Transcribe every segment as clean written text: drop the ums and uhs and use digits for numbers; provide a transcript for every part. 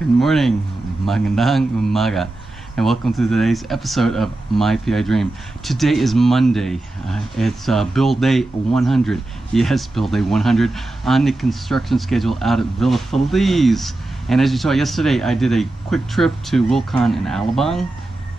Good morning, magandang umaga, and welcome to today's episode of My PI Dream. Today is Monday. It's build day 100. Yes, build day 100 on the construction schedule out at Villa Feliz. And as you saw yesterday, I did a quick trip to Wilcon in Alabang,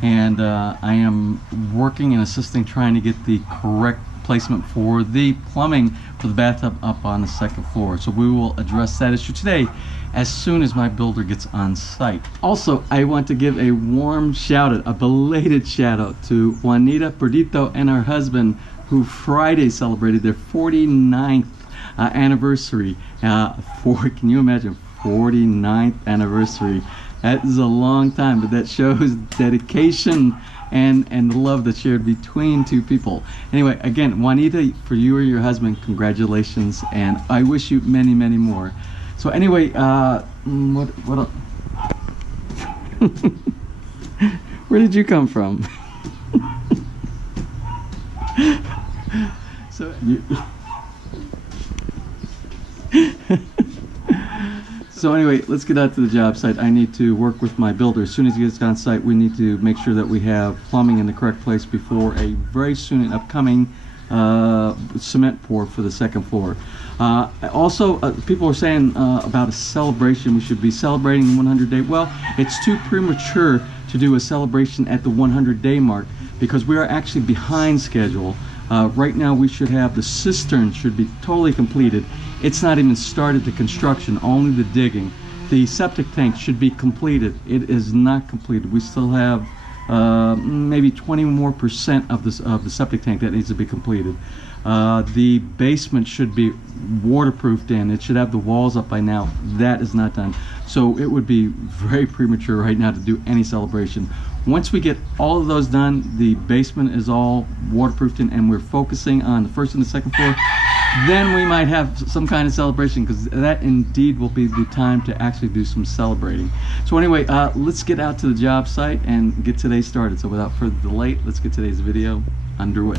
and I am working and assisting trying to get the correct placement for the plumbing for the bathtub up on the second floor. So we will address that issue today as soon as my builder gets on site. Also, I want to give a warm shout out, a belated shout out to Juanita Perdito and her husband, who Friday celebrated their 49th anniversary. Can you imagine, 49th anniversary? That is a long time, but that shows dedication and the love that's shared between two people. Anyway, again, Juanita, for you or your husband, congratulations, and I wish you many, many more. So anyway, what else? Where did you come from? So anyway, let's get out to the job site. I need to work with my builder. As soon as he gets on site, we need to make sure that we have plumbing in the correct place before a very soon and upcoming cement pour for the second floor. Also, people are saying about a celebration. We should be celebrating the 100-day. Well, it's too premature to do a celebration at the 100-day mark because we are actually behind schedule. Right now, we should have the cistern should be totally completed. It's not even started the construction, only the digging. The septic tank should be completed. It is not completed. We still have maybe 20% more of the septic tank that needs to be completed. The basement should be waterproofed in. It should have the walls up by now. That is not done. So it would be very premature right now to do any celebration. Once we get all of those done, the basement is all waterproofed in, and we're focusing on the first and the second floor, then we might have some kind of celebration, because that indeed will be the time to actually do some celebrating. So anyway, let's get out to the job site and get today started. So without further delay, let's get today's video underway.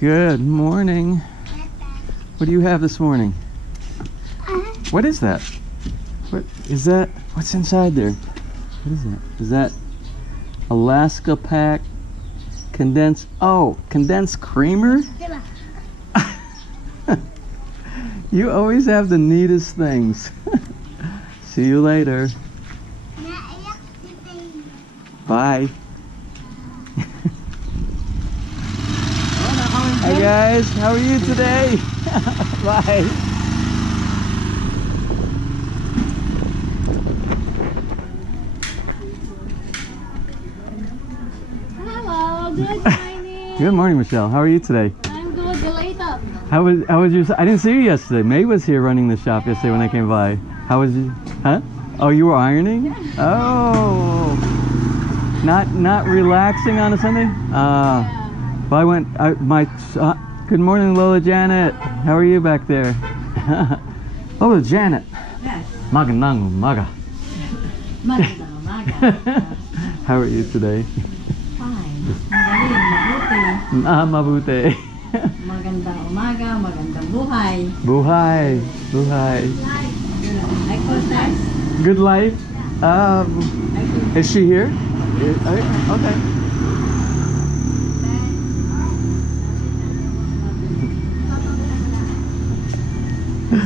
Good morning. What do you have this morning? What is that? What is that? What's inside there? What is that? Is that Alaska Pack condensed? Oh, condensed creamer? You always have the neatest things. See you later. Bye. Hi guys, how are you today? Bye. Hello, good morning. Good morning, Michelle. How are you today? I'm good. You later. How was your? I didn't see you yesterday. May was here running the shop yesterday when I came by. How was you? Huh? Oh, you were ironing? Yeah. Oh, not relaxing on a Sunday? Yeah. Well, I went. Good morning, Lola Janet. How are you back there? Lola Janet. Yes. Magandang umaga. Magandang umaga. How are you today? Fine. Magaling, mabuti. Mabuti. Magandang umaga, magandang buhay. Buhay. Buhay. Like that? Good life. Is she here? Okay.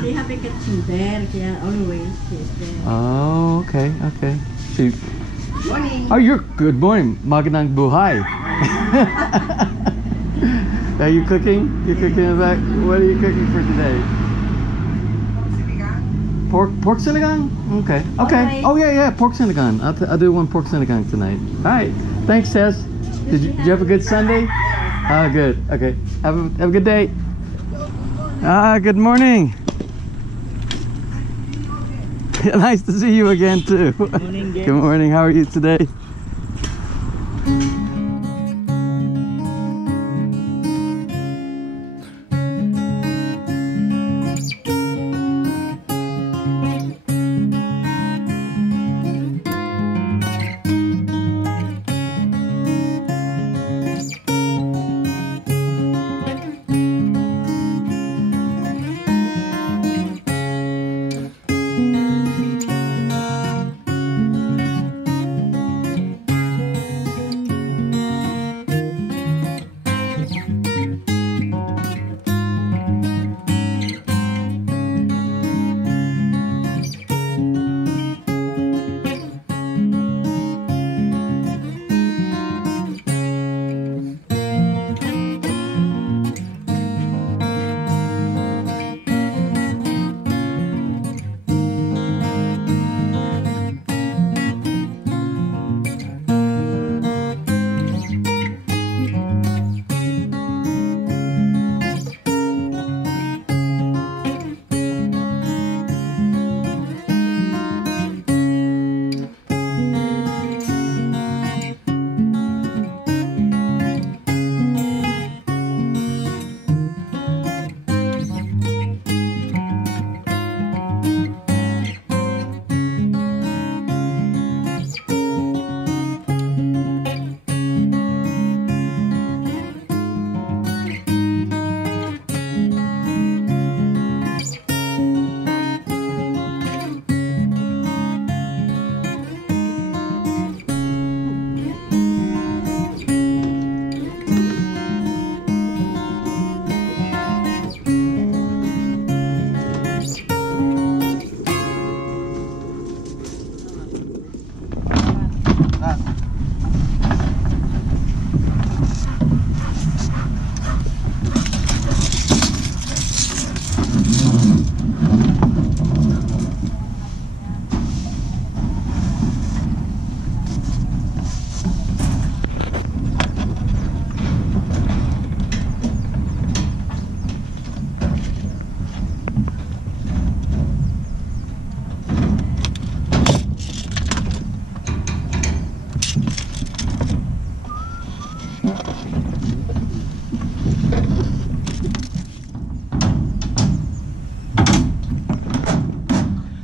She have a kitchen there, kaya always she's there. Oh, okay, okay. So Morning. oh, you're good morning. Magandang buhay. Are you cooking? You're cooking in the back? What are you cooking for today? Pork sinigang? Okay. Okay. Oh yeah, pork sinigang. I'll do one pork sinigang tonight. All right. Thanks, Tess. Did you have a good Sunday? Ah, good. Okay. Have a good day. Good morning. Nice to see you again too. Good morning, Good morning. How are you today?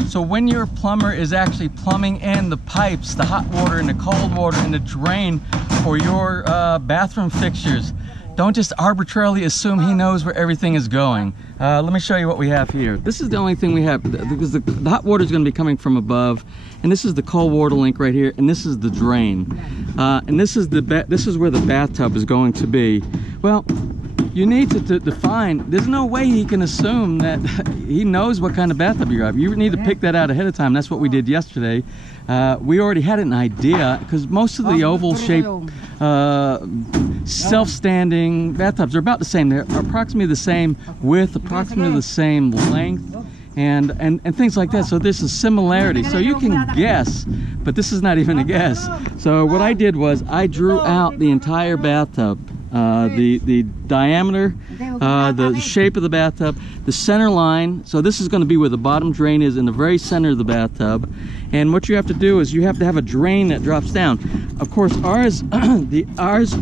So when your plumber is actually plumbing in the pipes, the hot water and the cold water and the drain for your bathroom fixtures, don't just arbitrarily assume he knows where everything is going. Let me show you what we have here. This is the only thing we have, because the hot water is going to be coming from above, and this is the cold water link right here, and this is the drain, and this is where the bathtub is going to be. Well, you need to define. There's no way he can assume that he knows what kind of bathtub you have. You need to pick that out ahead of time. That's what we did yesterday. We already had an idea, because most of the oval shaped self-standing bathtubs are about the same. They're approximately the same width, approximately the same length, and things like that. So there's a similarity. So you can guess, but this is not even a guess. So what I did was I drew out the entire bathtub. The diameter, the shape of the bathtub, the center line. So this is going to be where the bottom drain is, in the very center of the bathtub. And what you have to do is you have to have a drain that drops down. Of course, ours ours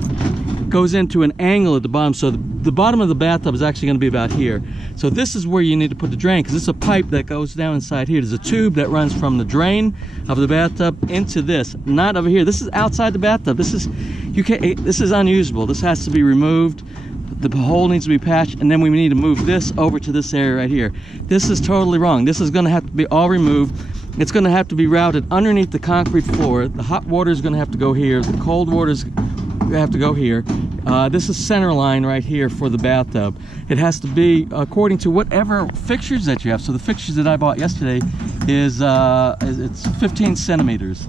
goes into an angle at the bottom, so the bottom of the bathtub is actually going to be about here. So this is where you need to put the drain, because it's a pipe that goes down inside here. There's a tube that runs from the drain of the bathtub into this, not over here. This is outside the bathtub. This is unusable. This has to be removed. The hole needs to be patched, and then we need to move this over to this area right here. This is totally wrong. This is going to have to be all removed. It's going to have to be routed underneath the concrete floor. The hot water is going to have to go here. The cold water is going to have to go here. This is center line right here for the bathtub. It has to be according to whatever fixtures that you have. So the fixtures that I bought yesterday is it's 15 centimeters.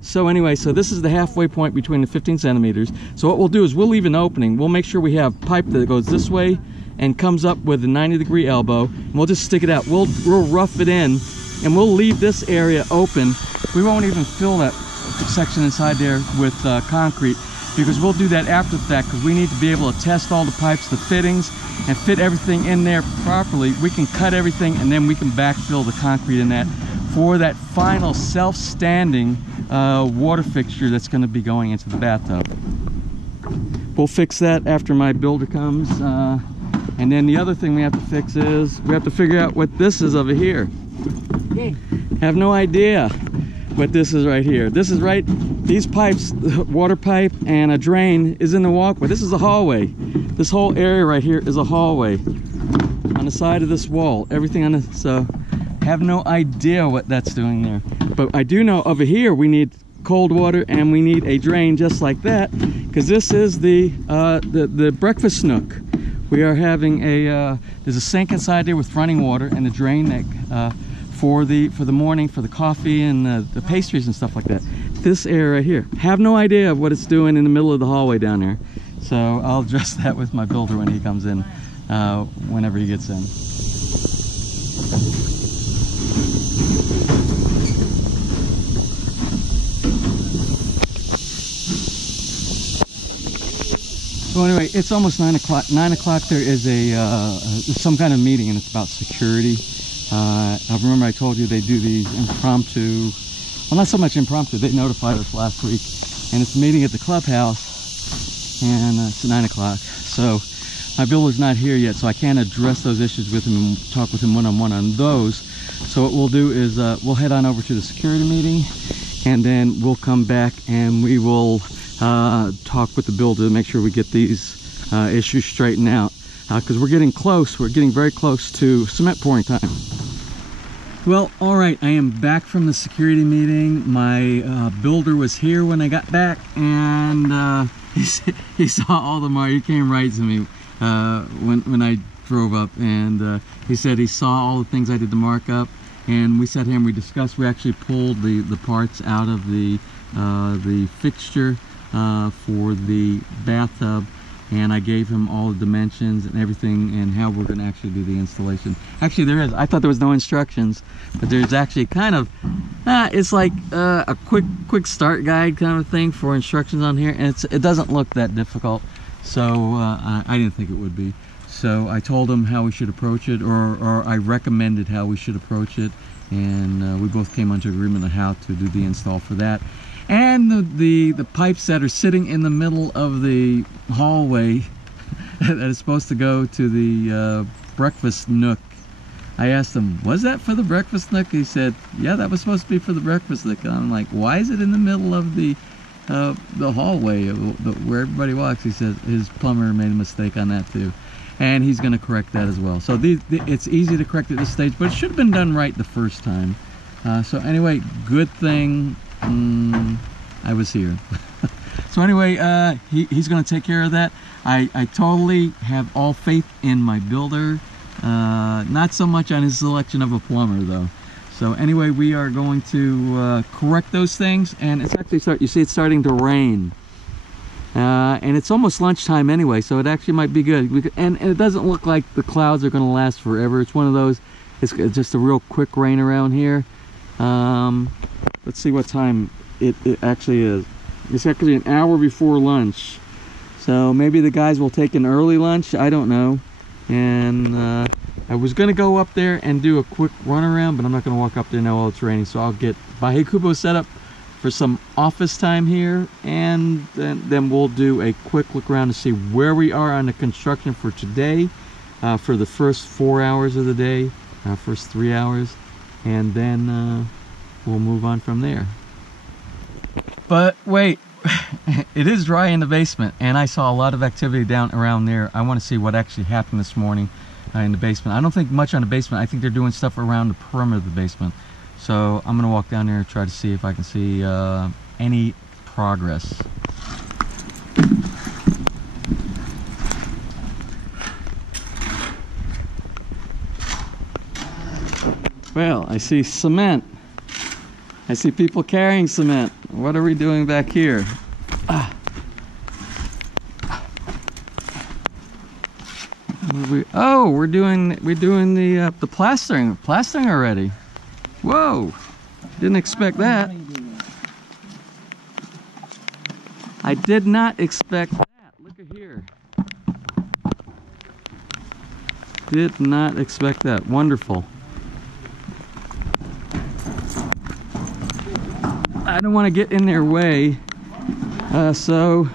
So anyway, so this is the halfway point between the 15 centimeters. So what we'll do is we'll leave an opening. We'll make sure we have pipe that goes this way and comes up with a 90-degree elbow. And we'll just stick it out. We'll rough it in, and we'll leave this area open. We won't even fill that section inside there with concrete, because we'll do that after the fact, because we need to be able to test all the pipes, the fittings, and fit everything in there properly. We can cut everything, and then we can backfill the concrete in that for that final self-standing water fixture that's going to be going into the bathtub. We'll fix that after my builder comes, and then the other thing we have to fix is we have to figure out what this is over here. Have no idea what this is right here. This is right, these pipes, water pipe and a drain, is in the walkway. This is a hallway. This whole area right here is a hallway on the side of this wall. Everything on this, so have no idea what that's doing there. But I do know over here we need cold water and we need a drain just like that, because this is the breakfast nook. We are having a there's a sink inside there with running water, and a drain that for the morning, for the coffee and the pastries and stuff like that. This area right here, have no idea of what it's doing in the middle of the hallway down there. So I'll address that with my builder when he comes in, whenever he gets in. So anyway, it's almost 9 o'clock. 9 o'clock there is some kind of meeting, and it's about security. I remember I told you they do these impromptu, well, not so much impromptu, they notified us last week, and it's a meeting at the clubhouse, and it's 9 o'clock. So my builder's not here yet, so I can't address those issues with him and talk with him one-on-one on those. So what we'll do is we'll head on over to the security meeting, and then we'll come back and we will talk with the builder to make sure we get these issues straightened out, because we're getting close. We're getting very close to cement pouring time. Well, all right, I am back from the security meeting. My builder was here when I got back, and he saw all the marks. He came right to me when I drove up, and he said he saw all the things I did to mark up, and we sat here and we discussed. We actually pulled the parts out of the the fixture for the bathtub, and I gave him all the dimensions and everything and how we're going to actually do the installation. Actually, there is. I thought there was no instructions, but there's actually kind of, it's like a quick start guide kind of thing for instructions on here, and it doesn't look that difficult, so I didn't think it would be. So I told him how we should approach it, or I recommended how we should approach it, and we both came into agreement on how to do the install for that. And the pipes that are sitting in the middle of the hallway that is supposed to go to the breakfast nook. I asked him, was that for the breakfast nook? He said, yeah, that was supposed to be for the breakfast nook. And I'm like, why is it in the middle of the hallway where everybody walks? He said his plumber made a mistake on that too. And he's going to correct that as well. So it's easy to correct at this stage, but it should have been done right the first time. So anyway, good thing I was here. So anyway, he's going to take care of that. I totally have all faith in my builder. Not so much on his selection of a plumber though. So anyway, we are going to correct those things, and it's actually you see it's starting to rain. And it's almost lunchtime anyway, so it actually might be good. And it doesn't look like the clouds are going to last forever. It's one of those, it's just a real quick rain around here. Let's see what time it actually is. It's actually an hour before lunch. So maybe the guys will take an early lunch, I don't know. And I was going to go up there and do a quick run around, but I'm not going to walk up there now while it's raining. So I'll get Bahei Kubo set up for some office time here, and then we'll do a quick look around to see where we are on the construction for today, for the first 4 hours of the day, first 3 hours, and then we'll move on from there. But wait, it is dry in the basement, and I saw a lot of activity down around there. I want to see what actually happened this morning in the basement. I don't think much on the basement. I think they're doing stuff around the perimeter of the basement. So I'm going to walk down there and try to see if I can see any progress. Well, I see cement. I see people carrying cement. What are we doing back here? Oh, we're doing the plastering already. Whoa, didn't expect that. I did not expect that. Look at here. Did not expect that. Wonderful. I don't want to get in their way, so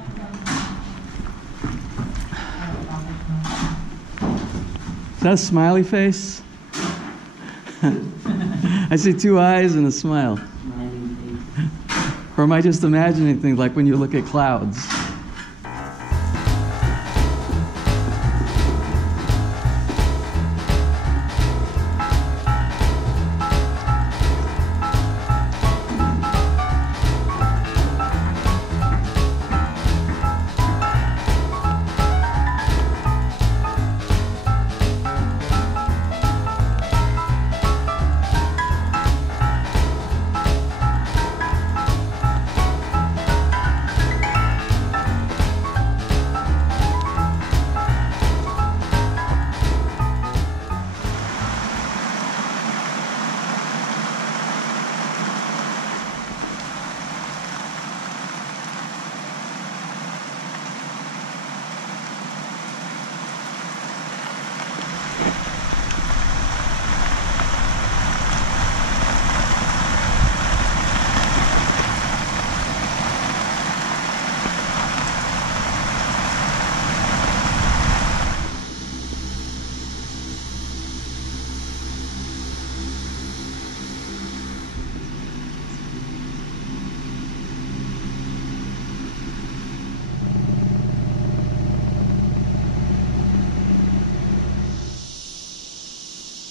is that a smiley face? I see two eyes and a smile. Or am I just imagining things like when you look at clouds?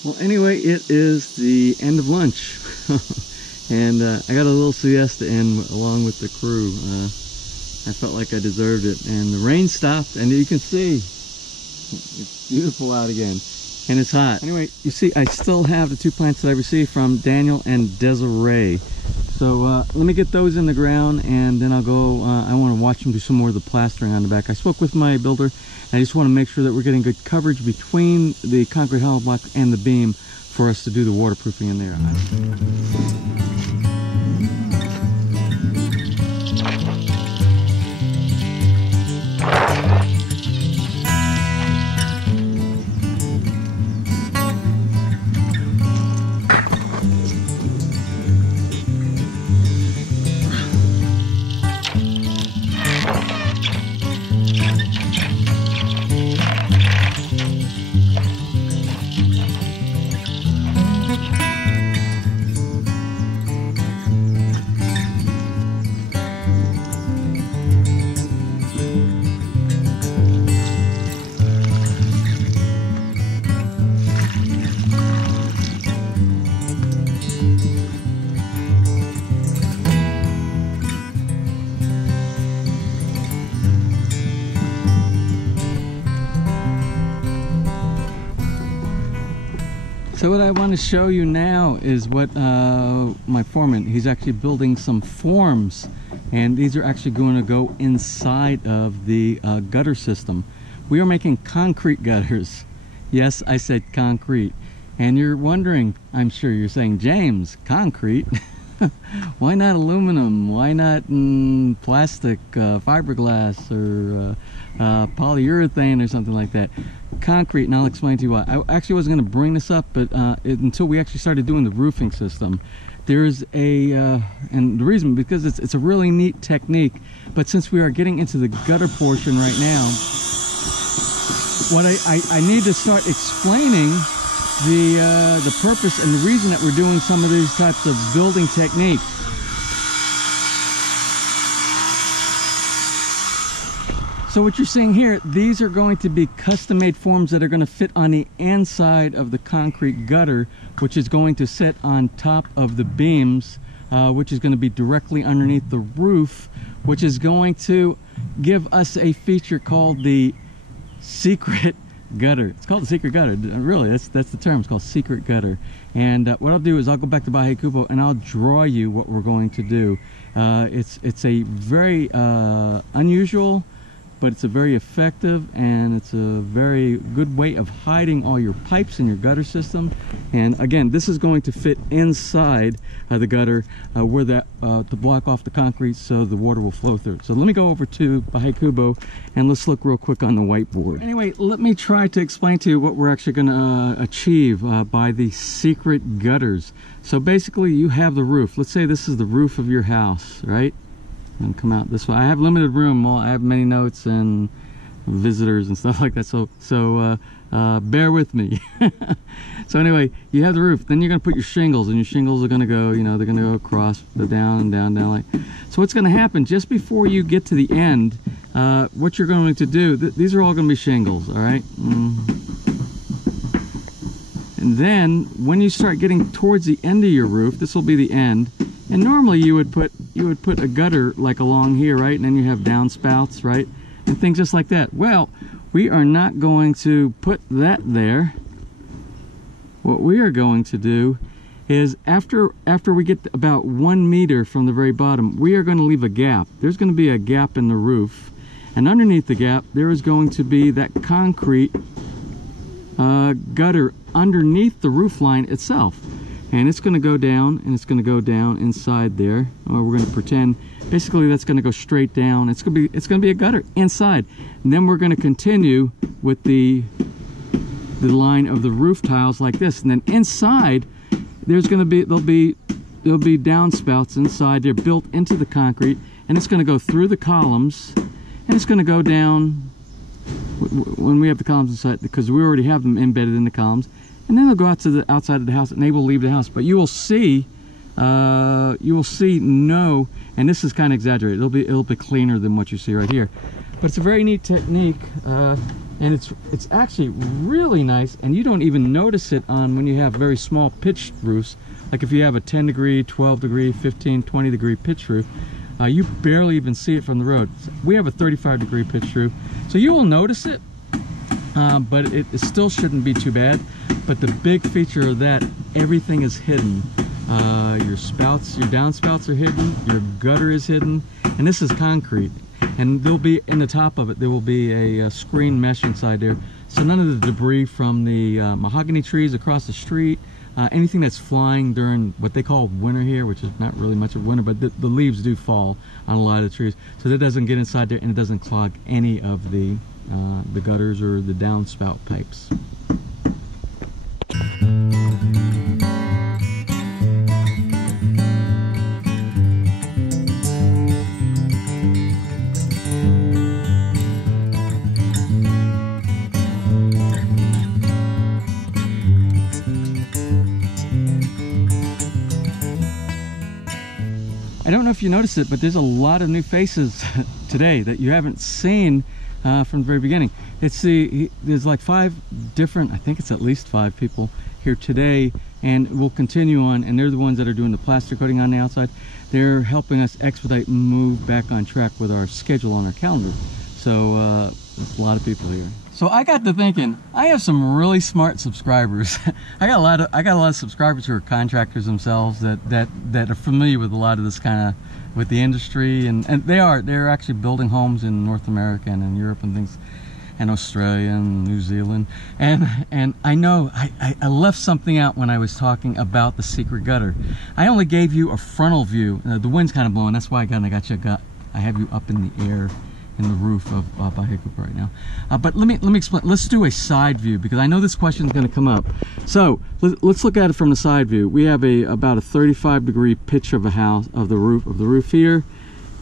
Well, anyway, it is the end of lunch, and I got a little siesta in along with the crew. I felt like I deserved it, and the rain stopped, and you can see it's beautiful out again. and it's hot. Anyway, you see, I still have the 2 plants that I received from Daniel and Desiree. So let me get those in the ground, and then I'll go, I want to watch them do some more of the plastering on the back. I spoke with my builder, and I just want to make sure that we're getting good coverage between the concrete hollow block and the beam for us to do the waterproofing in there. So what I want to show you now is what my foreman, he's actually building some forms, and these are actually going to go inside of the gutter system. We are making concrete gutters. Yes, I said concrete. And you're wondering, I'm sure you're saying, James, concrete? Why not aluminum? Why not plastic, fiberglass, or polyurethane or something like that? Concrete, and I'll explain to you why. I actually wasn't going to bring this up, but until we actually started doing the roofing system, there's a and the reason, because it's a really neat technique, but since we are getting into the gutter portion right now, what I need to start explaining the purpose and the reason that we're doing some of these types of building techniques. So what you're seeing here, these are going to be custom-made forms that are going to fit on the inside of the concrete gutter, which is going to sit on top of the beams, which is going to be directly underneath the roof, which is going to give us a feature called the secret gutter. It's called the secret gutter. Really, that's the term. It's called secret gutter. And what I'll do is I'll go back to Bahay Kubo and I'll draw you what we're going to do. It's a very unusual, but it's a very effective, and it's a very good way of hiding all your pipes in your gutter system. And again, this is going to fit inside the gutter where that to block off the concrete so the water will flow through. So let me go over to Bahay Kubo and let's look real quick on the whiteboard. Anyway, let me try to explain to you what we're actually going to achieve by the secret gutters. So basically, you have the roof. Let's say this is the roof of your house, right? And come out this way. I have limited room. Well, I have many notes and visitors and stuff like that. So bear with me. So anyway, you have the roof. Then you're going to put your shingles, and your shingles are going to go, you know, they're going to go across, the down and down, down like. So what's going to happen just before you get to the end? What you're going to do? These are all going to be shingles. All right. And then when you start getting towards the end of your roof, this will be the end. And normally you would put a gutter like along here, right? And then you have downspouts, right? And things just like that. Well, we are not going to put that there. What we are going to do is after we get about 1 meter from the very bottom, we are going to leave a gap. There's going to be a gap in the roof, and underneath the gap there is going to be that concrete gutter underneath the roof line itself. And it's going to go down, and it's going to go down inside there. We're going to pretend basically that's going to go straight down. It's going to be a gutter inside. And then we're going to continue with the line of the roof tiles like this. And then inside there's going to be there'll be downspouts inside. They're built into the concrete, and it's going to go through the columns, and it's going to go down when we have the columns inside, because we already have them embedded in the columns. And then they'll go out to the outside of the house, and they will leave the house. But you will see and this is kind of exaggerated. It'll be cleaner than what you see right here. But it's a very neat technique, and it's actually really nice. And you don't even notice it on when you have very small pitched roofs. Like if you have a 10 degree, 12 degree, 15, 20 degree pitch roof, you barely even see it from the road. We have a 35 degree pitch roof, so you will notice it. but it still shouldn't be too bad. But the big feature of that, everything is hidden. Your spouts, your downspouts are hidden, your gutter is hidden, and this is concrete. And there'll be, in the top of it, there will be a screen mesh inside there. So none of the debris from the mahogany trees across the street, anything that's flying during what they call winter here, which is not really much of winter, but the leaves do fall on a lot of the trees. So that doesn't get inside there, and it doesn't clog any of the gutters or the downspout pipes. I don't know if you noticed it, but there's a lot of new faces today that you haven't seen from the very beginning. There's like 5 different, I think it's at least 5 people here today, and we'll continue on, and they're the ones that are doing the plaster coating on the outside. They're helping us expedite and move back on track with our schedule on our calendar. So there's a lot of people here. So I got to thinking, I have some really smart subscribers. I got a lot of subscribers who are contractors themselves that are familiar with a lot of this kind of with the industry, and they're actually building homes in North America and in Europe and things, and Australia and New Zealand. And I know I left something out when I was talking about the secret gutter. I only gave you a frontal view. The wind's kind of blowing. That's why I have you up in the air in the roof of Bahia right now. But let me explain. Let's do a side view, because I know this question is going to come up. So let's look at it from the side view. We have about a 35-degree pitch of the roof here,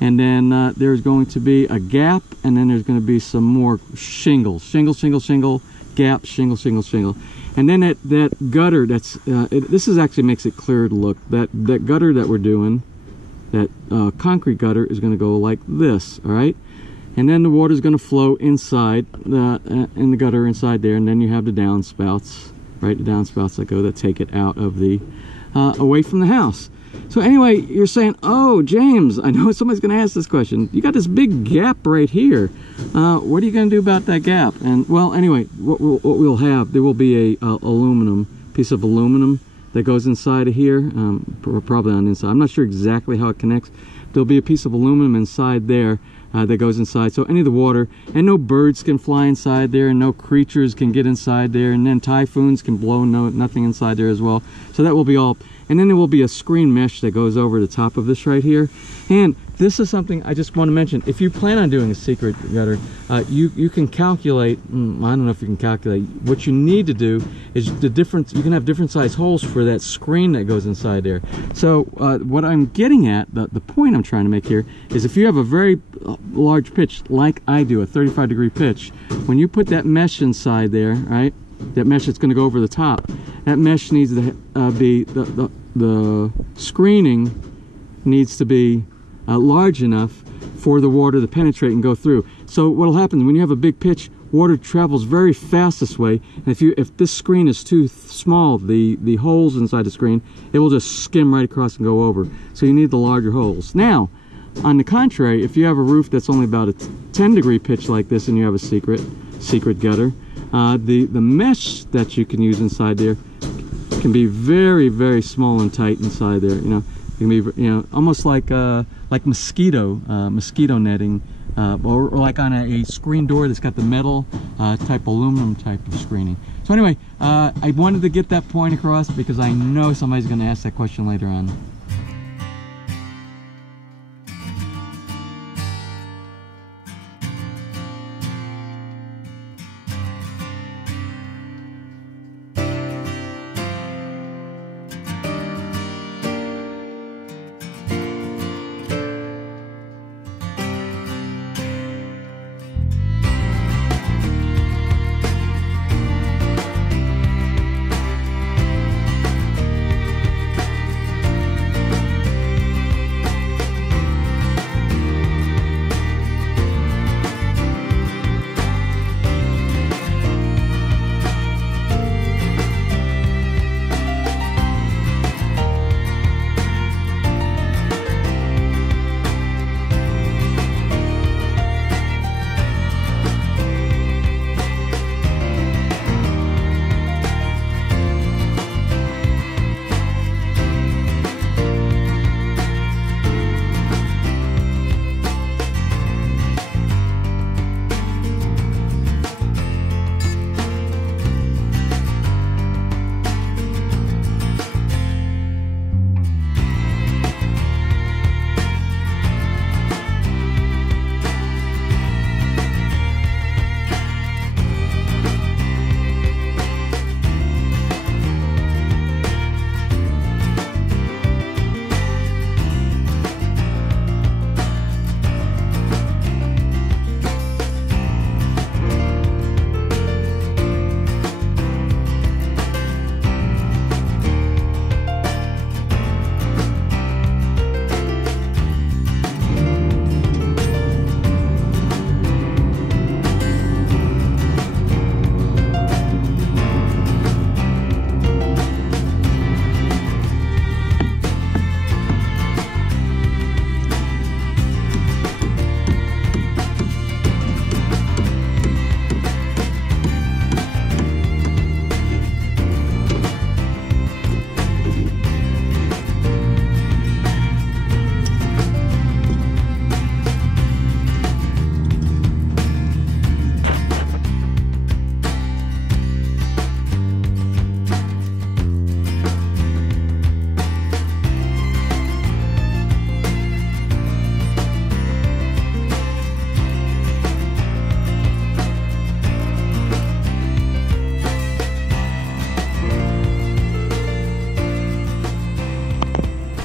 and then there's going to be a gap, and then there's going to be some more shingle, gap, shingle, and then that gutter. This actually makes it clearer to look. That gutter that we're doing, that concrete gutter, is going to go like this. All right. And then the water is going to flow inside in the gutter inside there, and then you have the downspouts, right? The downspouts that take it out of the away from the house. So anyway, you're saying, oh, James, I know somebody's going to ask this question. You got this big gap right here. What are you going to do about that gap? And well, anyway, what we'll have, there will be a piece of aluminum that goes inside of here, probably on the inside. I'm not sure exactly how it connects. There'll be a piece of aluminum inside there that goes inside, so any of the water, and no birds can fly inside there, and no creatures can get inside there, and then typhoons can blow nothing inside there as well. So that will be all. And then there will be a screen mesh that goes over the top of this right here. And this is something I just want to mention. If you plan on doing a secret gutter, you can calculate, I don't know if you can calculate, what you need to do is the difference. You can have different size holes for that screen that goes inside there. So what I'm getting at, the point I'm trying to make here, is if you have a very large pitch like I do, a 35-degree pitch, when you put that mesh inside there, right, that mesh that's going to go over the top, that mesh needs to be, the screening needs to be large enough for the water to penetrate and go through. So what will happen when you have a big pitch, water travels very fast this way, and if this screen is too small, the holes inside the screen, it will just skim right across and go over. So you need the larger holes. Now, on the contrary, if you have a roof that's only about a 10-degree pitch like this, and you have a secret gutter, the mesh that you can use inside there can be very, very small and tight inside there. You know, it can be almost like mosquito netting, or like on a screen door that's got the metal type aluminum type of screening. So anyway, I wanted to get that point across because I know somebody's going to ask that question later on.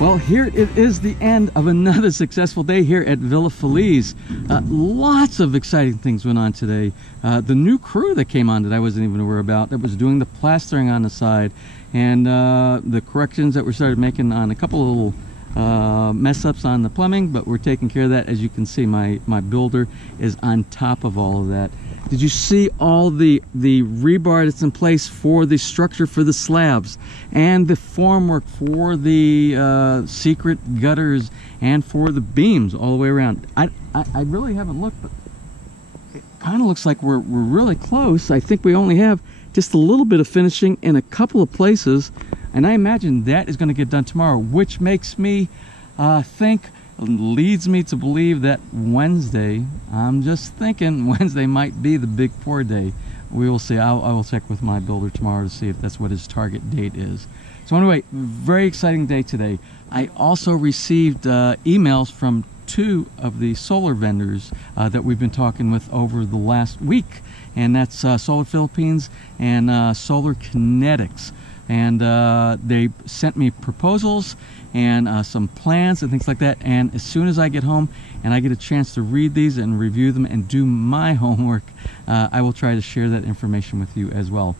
Well, here it is, the end of another successful day here at Villa FELIZ. Lots of exciting things went on today. The new crew that came on that I wasn't even aware about, that was doing the plastering on the side, and the corrections that we started making on a couple of little mess ups on the plumbing, but we're taking care of that. As you can see, my builder is on top of all of that. Did you see all the rebar that's in place for the structure for the slabs, and the formwork for the secret gutters and for the beams all the way around? I really haven't looked, but it kind of looks like we're really close. I think we only have just a little bit of finishing in a couple of places, and I imagine that is going to get done tomorrow, which makes me leads me to believe that Wednesday, I'm just thinking Wednesday might be the big pour day. We will see. I will check with my builder tomorrow to see if that's what his target date is. So anyway, very exciting day today. I also received emails from 2 of the solar vendors that we've been talking with over the last week, and that's Solar Philippines and Solar Kinetics. And they sent me proposals and some plans and things like that, and as soon as I get home and I get a chance to read these and review them and do my homework, I will try to share that information with you as well.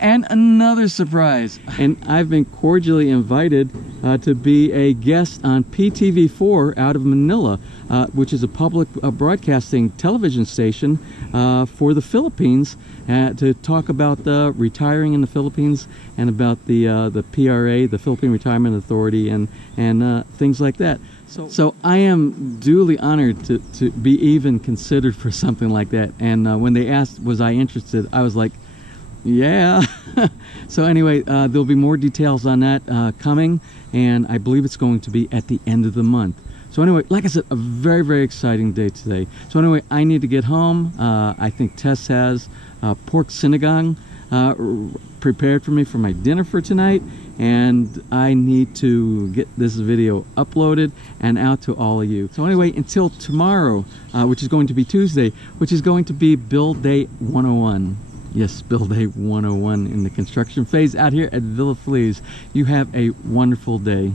And another surprise, and I've been cordially invited to be a guest on PTV4 out of Manila, which is a public broadcasting television station for the Philippines, to talk about retiring in the Philippines and about the PRA, the Philippine Retirement Authority, and things like that. So I am duly honored to be even considered for something like that. And when they asked was I interested, I was like, yeah. So anyway, there'll be more details on that coming, and I believe it's going to be at the end of the month. So anyway, like I said, a very, very exciting day today. So anyway, I need to get home. I think Tess has pork sinigang prepared for me for my dinner for tonight, and I need to get this video uploaded and out to all of you. So anyway, until tomorrow, which is going to be Tuesday, which is going to be Build Day 101. Yes, Build Day 101 in the construction phase out here at Villa FELIZ. You have a wonderful day.